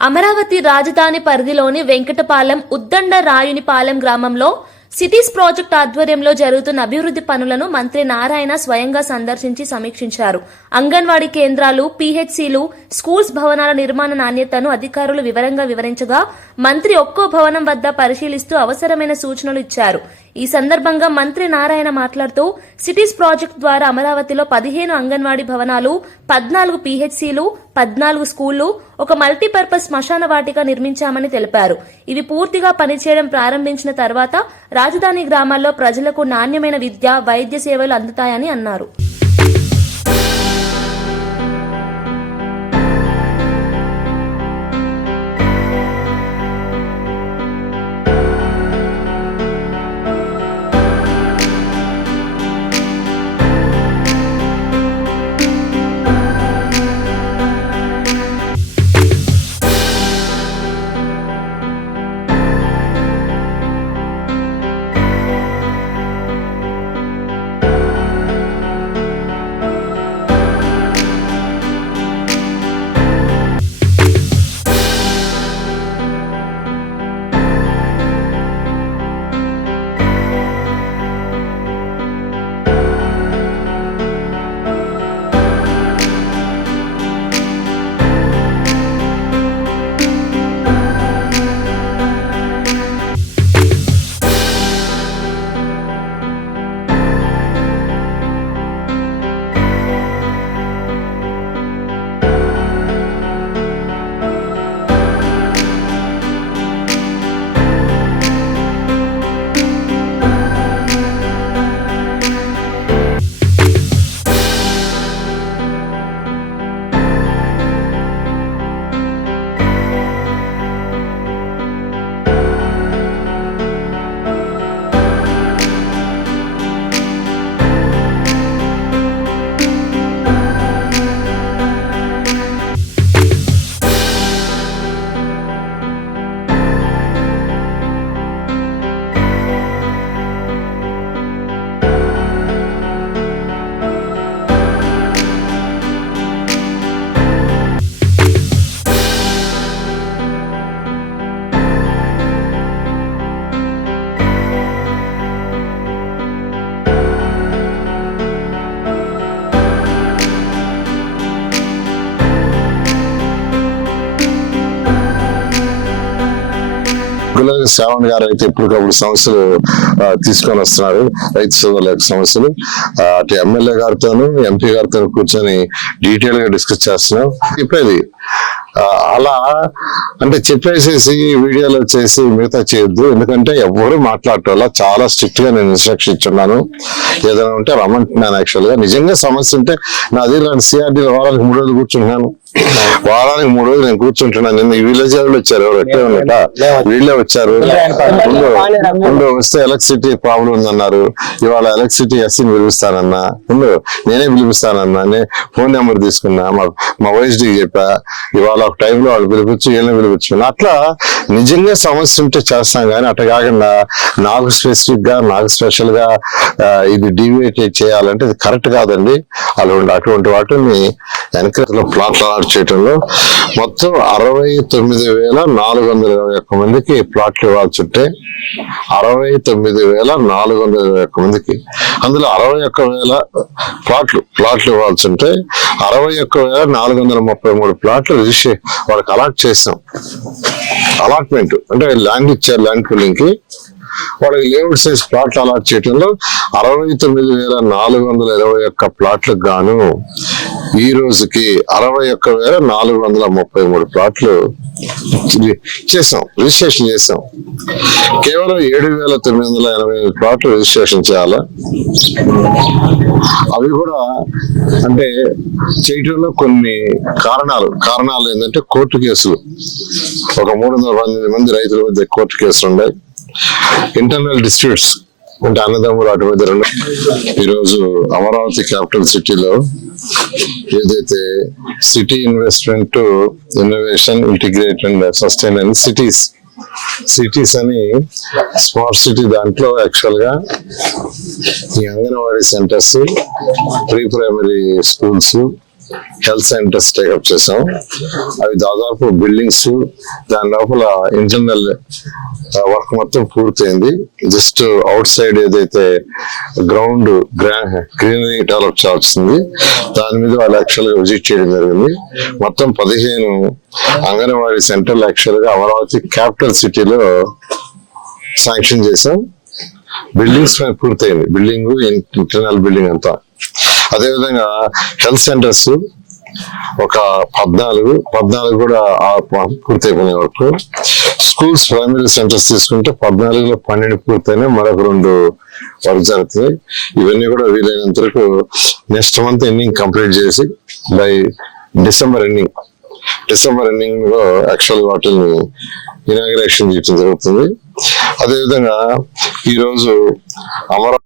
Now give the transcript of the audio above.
అమరావతి రాజధాని పరిధిలోని వెంకటపాలెం ఉద్దండ రాయునిపాలెం గ్రామంలో సిటీస్ ప్రాజెక్ట్ ఆధ్వర్యంలో జరుగుతున్న అభివృద్ధి పనులను మంత్రి నారాయణ స్వయంగా సందర్శించి సమీక్షించారు. అంగన్వాడీ కేంద్రాలు పీహెచ్సీలు స్కూల్స్ భవనాల నిర్మాణ నాణ్యతను అధికారులు వివరంగా వివరించగా మంత్రి ఒక్కో భవనం వద్ద పరిశీలిస్తూ అవసరమైన సూచనలు ఇచ్చారు. ఈ సందర్భంగా మంత్రి నారాయణ మాట్లాడుతూ సిటీస్ ప్రాజెక్ట్ ద్వారా అమరావతిలో పదిహేను అంగన్వాడీ భవనాలు పద్నాలుగు పీహెచ్సీలు పద్నాలుగు స్కూళ్ళు ఒక మల్టీపర్పస్ శ్మశాన వాటిక నిర్మించామని తెలిపారు. ఇవి పూర్తిగా పనిచేయడం ప్రారంభించిన తర్వాత రాజధాని గ్రామాల్లో ప్రజలకు నాణ్యమైన విద్య వైద్య సేవలు అందుతాయని అన్నారు. రెగ్యులర్ శ్రావణ్ గారు అయితే ఎప్పటికప్పుడు సమస్యలు తీసుకొని వస్తున్నారు. రైతు సోదరుల యొక్క సమస్యలు. అటు ఎమ్మెల్యే గారితోనూ ఎంపీ గారితో కూర్చొని డీటెయిల్గా డిస్కస్ చేస్తున్నాం. చెప్పేది అలా అంటే చెప్పేసేసి వీడియోలు వచ్చేసి మిగతా చేయొద్దు. ఎందుకంటే ఎవరు మాట్లాడటం చాలా స్ట్రిక్ట్గా నేను ఇన్స్ట్రక్షన్ ఇచ్చున్నాను. ఏదైనా ఉంటే రమ్మంటున్నాను యాక్చువల్గా. నిజంగా సమస్య ఉంటే నా దగ్గర సిఆర్డీ వారానికి మూడు రోజులు కూర్చుంటున్నాను. వారానికి మూడు రోజులు నేను కూర్చుంటున్నాను. నిన్న ఈ విలేజ్ వాళ్ళు వచ్చారు. ఎవరు ఎట్లా ఉన్నట వీళ్ళే వచ్చారు. ముందు వస్తే ఎలక్ట్రిసిటీ ప్రాబ్లం ఉందన్నారు. ఇవాళ ఎలక్ట్రిసిటీ ఎస్సీని పిలిపిస్తానన్నా ముందు నేనే పిలిపిస్తానన్నా. ఫోన్ నెంబర్ తీసుకున్నా. మా మా వైఎస్డీకి చెప్పా. ఇవాళ ఒక టైంలో వాళ్ళు పిలిపించి వీళ్ళని పిలిపించుకున్నా. అట్లా నిజంగా సమస్య ఉంటే చేస్తాం కానీ అట్లా కాకుండా నాకు స్పెసిఫిక్గా నాకు స్పెషల్గా ఇది డివియేట్ చేయాలంటే ఇది కరెక్ట్ కాదండి. అలా ఉండే అటువంటి వాటిని వెనక ప్లాట్లు అలాట్ చేయడంలో మొత్తం అరవై తొమ్మిది వేల నాలుగు వందల ఇరవై ఒక్క మందికి ప్లాట్లు ఇవ్వాల్సి ఉంటే అరవై తొమ్మిది వేల నాలుగు వందల ఇరవై ఒక్క మందికి. అందులో అరవై ఒక్క వేల ప్లాట్లు ప్లాట్లు ఇవ్వాల్సి ఉంటే అరవై ఒక్క వేల నాలుగు వందల ముప్పై మూడు ప్లాట్లు రిజిస్ట్రే వాళ్ళకి అలాట్ చేసాం అలాట్మెంట్ అంటే ల్యాండ్ ఇచ్చారు ల్యాండ్ పూలింగ్కి వాళ్ళకి లేఅవుట్ సైజ్ ప్లాట్లు అలాట్ చేయడంలో అరవై తొమ్మిది వేల నాలుగు వందల ఇరవై ఒక్క ప్లాట్లకు గాను ఈ రోజుకి అరవై ఒక్క వేల నాలుగు వందల ముప్పై మూడు ప్లాట్లు చేసాం రిజిస్ట్రేషన్ చేసాం. కేవలం ఏడు వేల తొమ్మిది వందల ఎనభై ఐదు ప్లాట్లు రిజిస్ట్రేషన్ చేయాలా. అవి కూడా అంటే చేయటంలో కొన్ని కారణాలు. కారణాలు ఏంటంటే కోర్టు కేసులు. ఒక మూడు వందల పంతొమ్మిది మంది రైతుల మధ్య కోర్టు కేసులు ఉన్నాయి. ఇంటర్నల్ డిస్ప్యూట్స్ అంటే అన్నదమ్ములు అటు మధ్య రెండు. ఈరోజు అమరావతి క్యాపిటల్ సిటీలో ఏదైతే city investment innovation integrate and sustain cities. Cities అని స్మార్ట్ సిటీ దాంట్లో యాక్చువల్గా ఈ anganwadi centres pre primary schools health centres take up చేసాం అవి దాదాపు బిల్డింగ్స్ దాని లోపల ఇంటర్నల్ వర్క్ మొత్తం పూర్తయింది. జస్ట్ అవుట్ సైడ్ ఏదైతే గ్రౌండ్ గ్రీనరీ డెవలప్ చేయాల్సింది దాని మీద వాళ్ళు యాక్చువల్గా విజిట్ చేయడం జరిగింది. మొత్తం పదిహేను అంగన్వాడీ సెంటర్లు యాక్చువల్గా అమరావతి క్యాపిటల్ సిటీలో శాంక్షన్ చేసాం బిల్డింగ్స్ పైన పూర్తయింది. బిల్డింగ్ ఇంటర్నల్ బిల్డింగ్ అంతా. అదేవిధంగా హెల్త్ సెంటర్స్ ఒక పద్నాలుగు పద్నాలుగు కూడా ఆ ప- పూర్తయిపోయినాయి వరకు. స్కూల్స్ ప్రైమరీ సెంటర్స్ తీసుకుంటే పద్నాలుగులో పన్నెండు పూర్తయినాయి మరొక రెండు వర్క్ జరుగుతుంది ఇవన్నీ కూడా వీలైనంత వరకు నెక్స్ట్ మంత్ ఎండింగ్ కంప్లీట్ చేసి బై డిసెంబర్ ఎండింగ్ డిసెంబర్ ఎండింగ్లో యాక్చువల్ వాటిని ఇనాగ్రేషన్ చేయడం జరుగుతుంది. అదేవిధంగా ఈరోజు అమరావతి